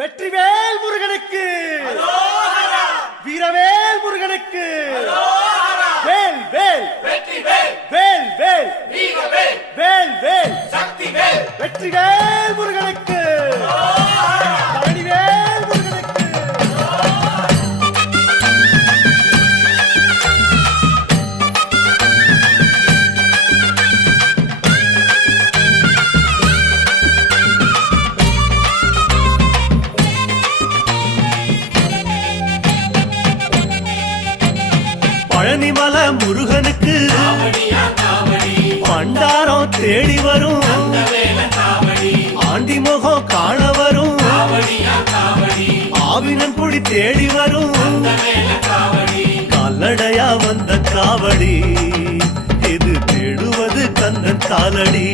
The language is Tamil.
வெற்றிவேல் முருகனுக்கு, வீரவேல் முருகனுக்கு, வேல் வேல் வேல் வேல் வேல் வேல் வெற்றிவேல் முருகனுக்கு, பழனிவேல் முருகனுக்கு. பழனிமல முருகனுக்கு பண்டாரம் தேடி வரும், ஆண்டி முகம் காண வரும், ஆவினன் குடி தேடி வரும், கால்நடையா வந்த காவடி இது தேடுவது கந்தன் காலடி.